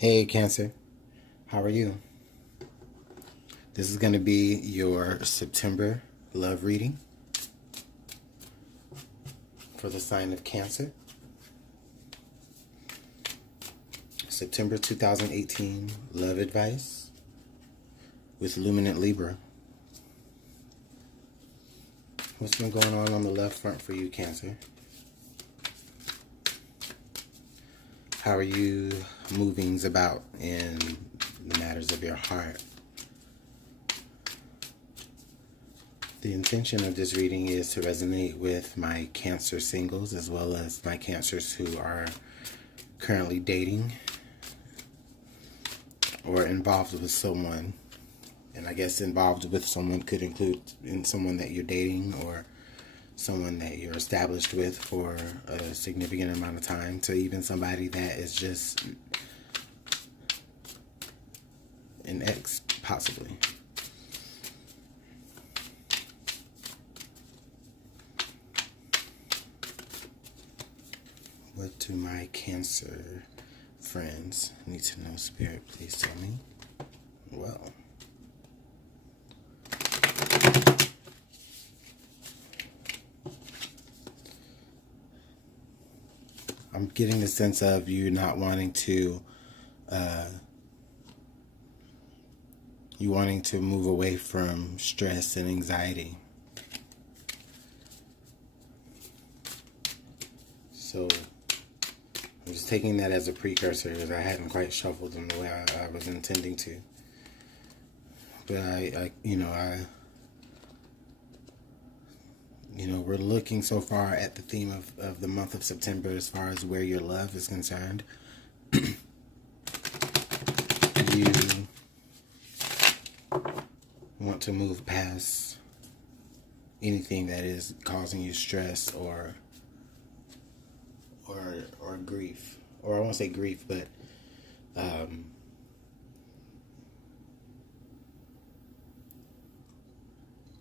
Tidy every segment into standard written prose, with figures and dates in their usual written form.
Hey, Cancer. How are you? This is going to be your September love reading for the sign of Cancer. September 2018 love advice with Luminant Libra. What's been going on the left front for you, Cancer? How are you moving about in the matters of your heart? The intention of this reading is to resonate with my Cancer singles as well as my Cancers who are currently dating or involved with someone. And I guess involved with someone could include in someone that you're dating or someone that you're established with for a significant amount of time, to even somebody that is just an ex, possibly. What do my Cancer friends need to know, Spirit? Please tell me. Well, I'm getting the sense of you not wanting to, you wanting to move away from stress and anxiety. So I'm just taking that as a precursor, because I hadn't quite shuffled them the way I was intending to. But we're looking so far at the theme of the month of September as far as where your love is concerned. You want to move past anything that is causing you stress or grief. Or I won't say grief, but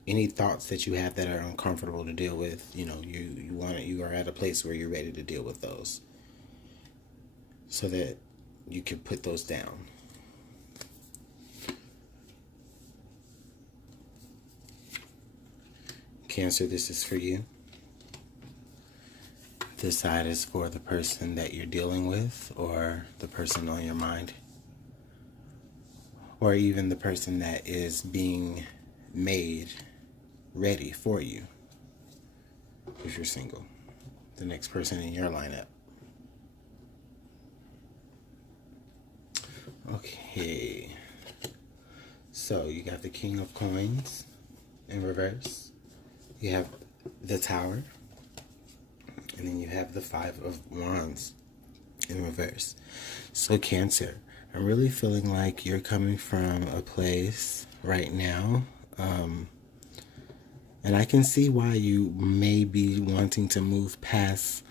any thoughts that you have that are uncomfortable to deal with. You are at a place where you're ready to deal with those, so that you can put those down. Cancer, this is for you. This side is for the person that you're dealing with, or the person on your mind, or even the person that is being made ready for you if you're single. The next person in your lineup. Okay. So you got the King of Coins in reverse. You have the Tower. And then you have the Five of Wands in reverse. So Cancer, I'm really feeling like you're coming from a place right now. And I can see why you may be wanting to move past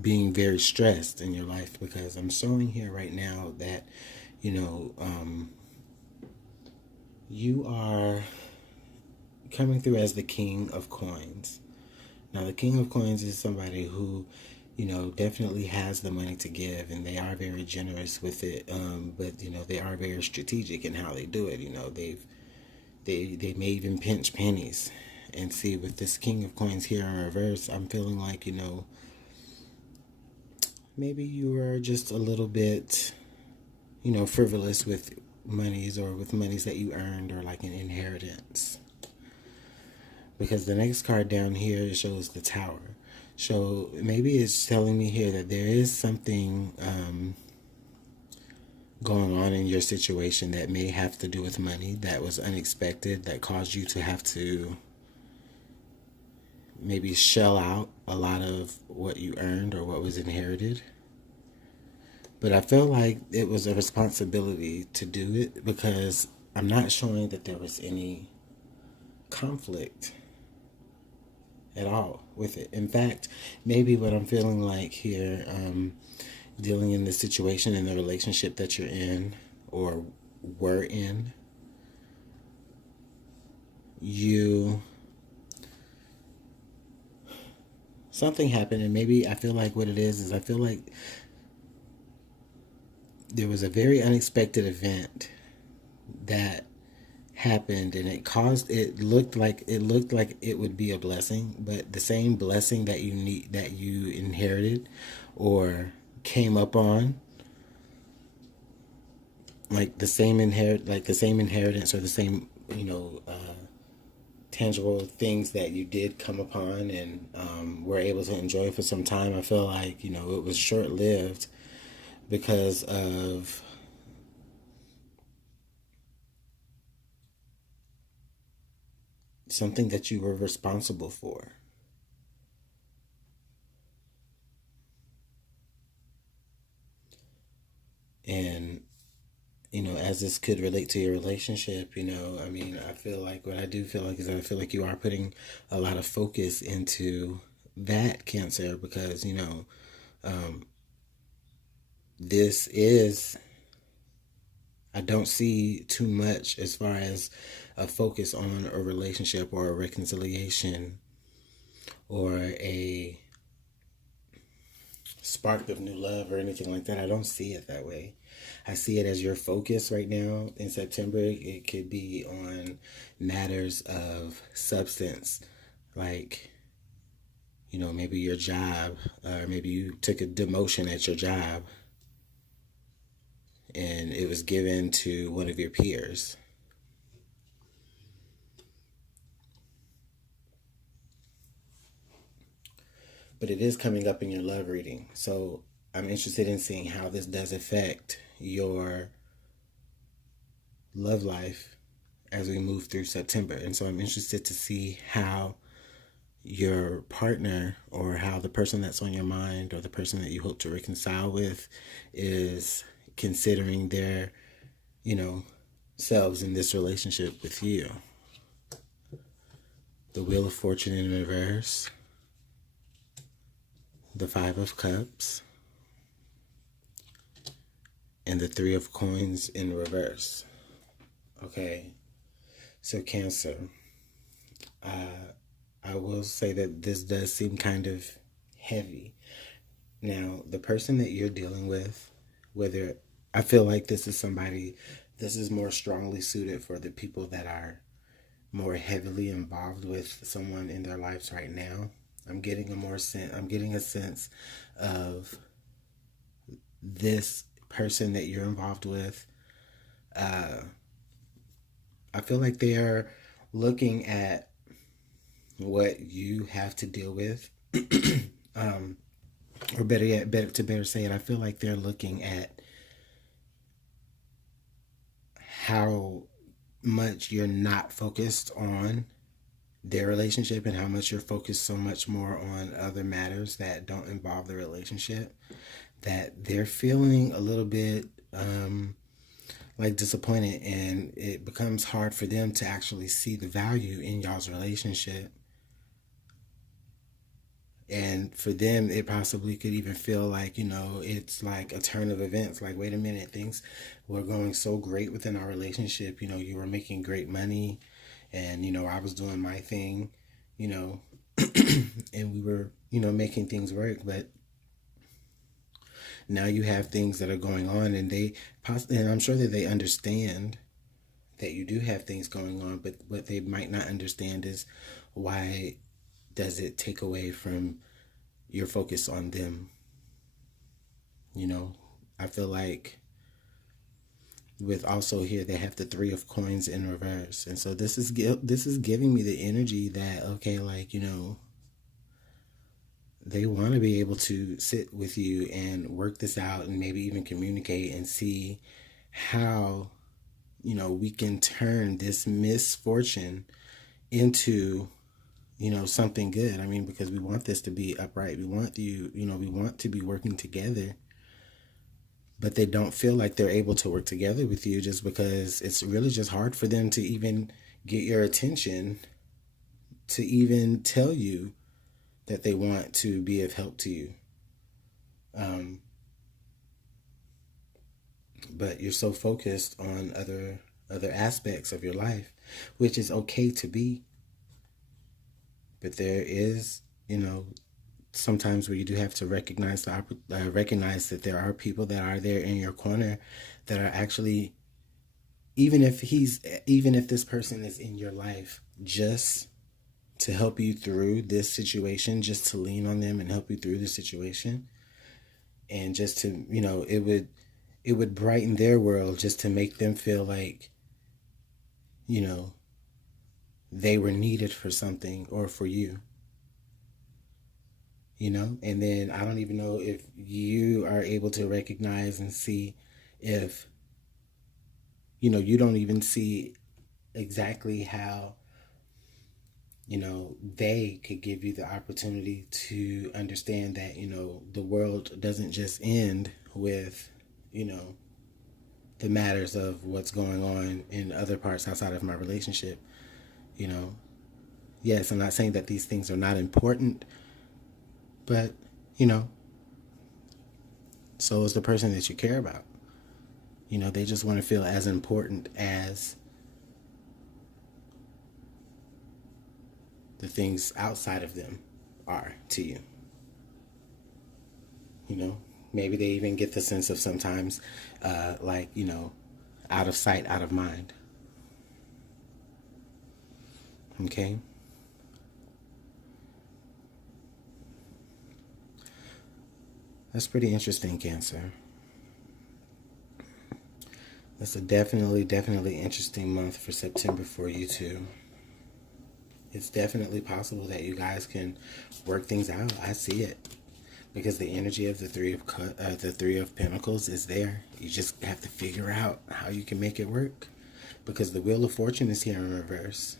being very stressed in your life, because I'm showing here right now that, you are coming through as the King of Coins. Now, the King of Coins is somebody who, definitely has the money to give, and they are very generous with it. But they are very strategic in how they do it. They may even pinch pennies. And see, with this King of Coins here in reverse, I'm feeling like, maybe you are just a little bit, frivolous with monies, or with monies that you earned, or like an inheritance. Because the next card down here shows the Tower. So maybe it's telling me here that there is something going on in your situation that may have to do with money, that was unexpected, that caused you to have to maybe shell out a lot of what you earned or what was inherited. But I feel like it was a responsibility to do it, because I'm not showing that there was any conflict at all with it. In fact, maybe what I'm feeling like here, dealing in the situation in the relationship that you're in or were in, something happened, and maybe I feel like what it is I feel like there was a very unexpected event that happened, and it looked like it would be a blessing, but the same blessing that you inherited or came up on, like the same inheritance or the same, tangible things that you did come upon and were able to enjoy for some time. I feel like, it was short lived because of something that you were responsible for. And, as this could relate to your relationship, I mean, I feel like what I do feel like is that I feel like you are putting a lot of focus into that, Cancer, because, this is, I don't see too much as far as a focus on a relationship or a reconciliation or a spark of new love or anything like that. I don't see it that way. I see it as your focus right now in September. It could be on matters of substance, like, maybe your job, or maybe you took a demotion at your job and it was given to one of your peers. But it is coming up in your love reading. So I'm interested in seeing how this does affect your love life as we move through September. And so I'm interested to see how your partner, or how the person that's on your mind, or the person that you hope to reconcile with, is considering their, you know, selves in this relationship with you. The Wheel of Fortune in reverse, the Five of Cups, and the Three of Coins in reverse. Okay, so Cancer, I will say that this does seem kind of heavy. Now, the person that you're dealing with, whether, I feel like this is somebody, this is more strongly suited for the people that are more heavily involved with someone in their lives right now. I'm getting a sense of this person that you're involved with. I feel like they're looking at what you have to deal with. Or better yet, better say it, I feel like they're looking at how much you're not focused on their relationship and how much you're focused so much more on other matters that don't involve the relationship, that they're feeling a little bit like disappointed, and it becomes hard for them to actually see the value in y'all's relationship. And for them, it possibly could even feel like, it's like a turn of events. Like, wait a minute, things were going so great within our relationship. You were making great money, and, I was doing my thing, you know, and we were, making things work. But now you have things that are going on, and and I'm sure that they understand that you do have things going on, but what they might not understand is, why does it take away from your focus on them? I feel like, with also here, they have the Three of Coins in reverse, and so this is giving me the energy that, okay, like, they want to be able to sit with you and work this out, and maybe even communicate and see how, we can turn this misfortune into, something good. I mean, because we want this to be upright. We want we want to be working together, but they don't feel like they're able to work together with you, just because it's really just hard for them to even get your attention, to even tell you that they want to be of help to you. Um, but you're so focused on other aspects of your life, which is okay to be. But there is, sometimes where you do have to recognize that there are people that are there in your corner that are actually, even if this person is in your life just to help you through this situation, just to lean on them and help you through the situation, and just to, it would brighten their world just to make them feel like, you know, they were needed for something or for you, and then I don't even know if you are able to recognize and see if, you don't even see exactly how, they could give you the opportunity to understand that, the world doesn't just end with, you know, the matters of what's going on in other parts outside of my relationship. You know, yes, I'm not saying that these things are not important, but, you know, so is the person that you care about. They just want to feel as important as the things outside of them are to you. You know, maybe they even get the sense of sometimes, like, out of sight, out of mind. Okay? That's pretty interesting, Cancer. That's a definitely interesting month for September for you too. It's definitely possible that you guys can work things out. I see it because the energy of the Three of Pentacles is there. You just have to figure out how you can make it work, because the Wheel of Fortune is here in reverse.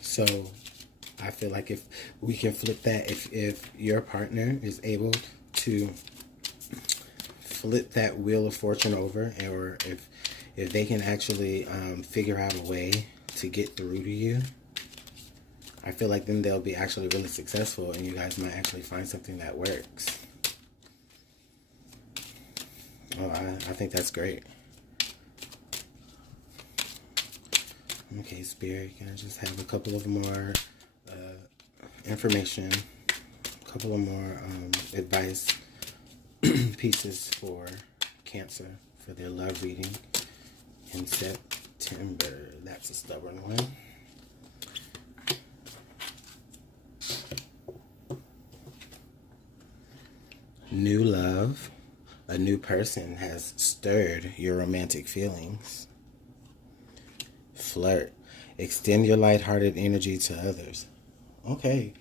So I feel like if we can flip that, if your partner is able to flip that Wheel of Fortune over, or if they can actually figure out a way to get through to you, I feel like then they'll be actually really successful, and you guys might actually find something that works. Oh, I think that's great. Okay, Spirit, can I just have a couple of more information, a couple of more advice pieces for Cancer for their love reading in September. That's a stubborn one. New love. A new person has stirred your romantic feelings. Flirt. Extend your lighthearted energy to others. Okay.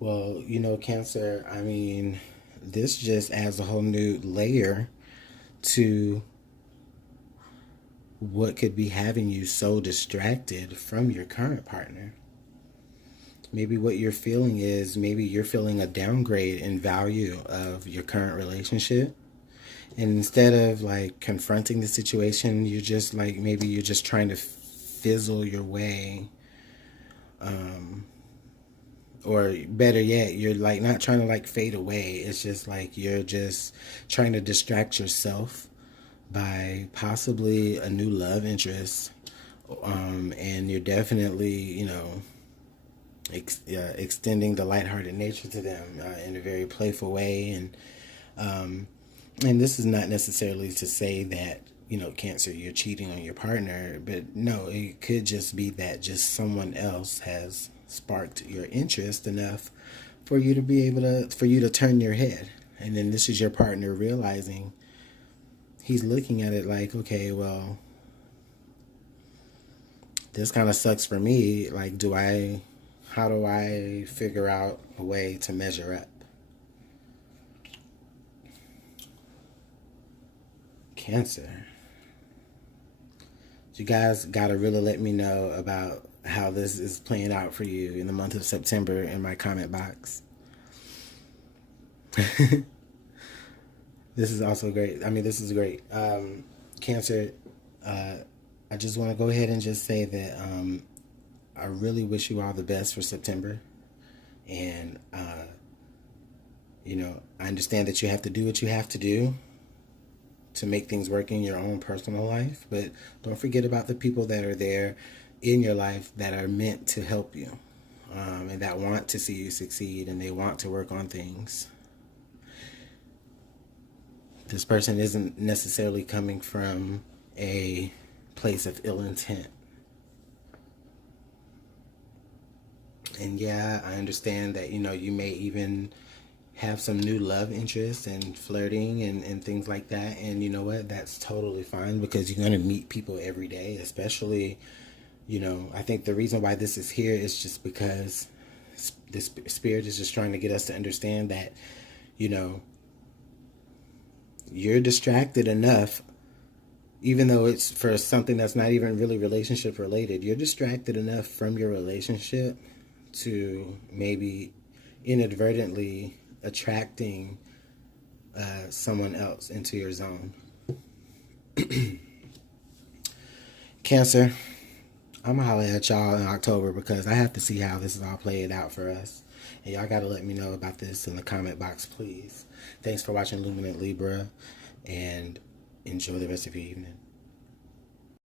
Well, Cancer, I mean, this just adds a whole new layer to what could be having you so distracted from your current partner. Maybe what you're feeling is, maybe you're feeling a downgrade in value of your current relationship. And instead of like confronting the situation, you're just like, maybe you're just trying to fizzle your way. Or better yet, you're like not trying to like fade away. It's just like you're just trying to distract yourself by possibly a new love interest. And you're definitely, extending the lighthearted nature to them in a very playful way. And this is not necessarily to say that, Cancer, you're cheating on your partner, but no, it could just be that just someone else has sparked your interest enough for you to turn your head. And then this is your partner realizing, he's looking at it like, okay, well, this kind of sucks for me. Like, how do I figure out a way to measure up? Cancer. You guys gotta really let me know about how this is playing out for you in the month of September in my comment box. This is also great. I mean, this is great. Cancer, I just want to go ahead and just say that I really wish you all the best for September. And, I understand that you have to do what you have to do to make things work in your own personal life. But don't forget about the people that are there in your life that are meant to help you, and that want to see you succeed, and they want to work on things. This person isn't necessarily coming from a place of ill intent. And yeah, I understand that, you may even have some new love interests and flirting and things like that. And you know what? That's totally fine, because you're going to meet people every day, especially, I think the reason why this is here is just because this spirit is just trying to get us to understand that, you know, you're distracted enough, even though it's for something that's not even really relationship related, you're distracted enough from your relationship to maybe inadvertently attracting someone else into your zone. Cancer, I'm gonna holler at y'all in October, because I have to see how this is all played out for us. And y'all gotta let me know about this in the comment box, please. Thanks for watching Luminant Libra, and enjoy the rest of your evening.